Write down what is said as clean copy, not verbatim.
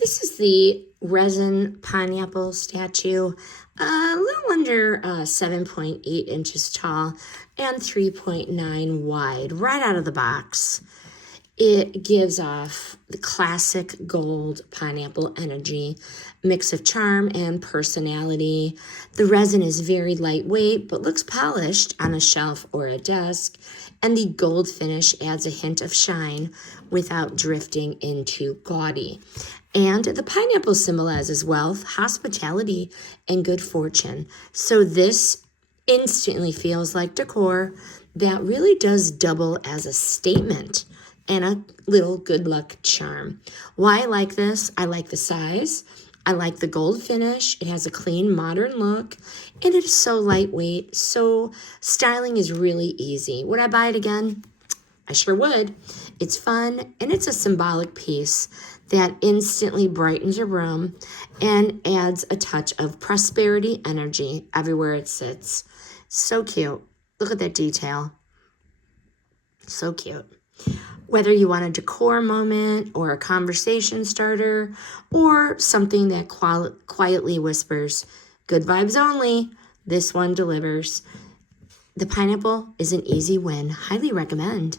This is the resin pineapple statue, a little under 7.8 inches tall and 3.9 wide, right out of the box. It gives off the classic gold pineapple energy, mix of charm and personality. The resin is very lightweight, but looks polished on a shelf or a desk, and the gold finish adds a hint of shine without drifting into gaudy. And the pineapple symbolizes wealth, hospitality, and good fortune. So this instantly feels like decor that really does double as a statement and a little good luck charm. Why I like this? I like the size. I like the gold finish. It has a clean, modern look, and it is so lightweight. So styling is really easy. Would I buy it again? I sure would. It's fun, and it's a symbolic piece that instantly brightens your room and adds a touch of prosperity energy everywhere it sits. So cute. Look at that detail. So cute. Whether you want a decor moment or a conversation starter or something that quietly whispers, good vibes only, this one delivers. The pineapple is an easy win. Highly recommend.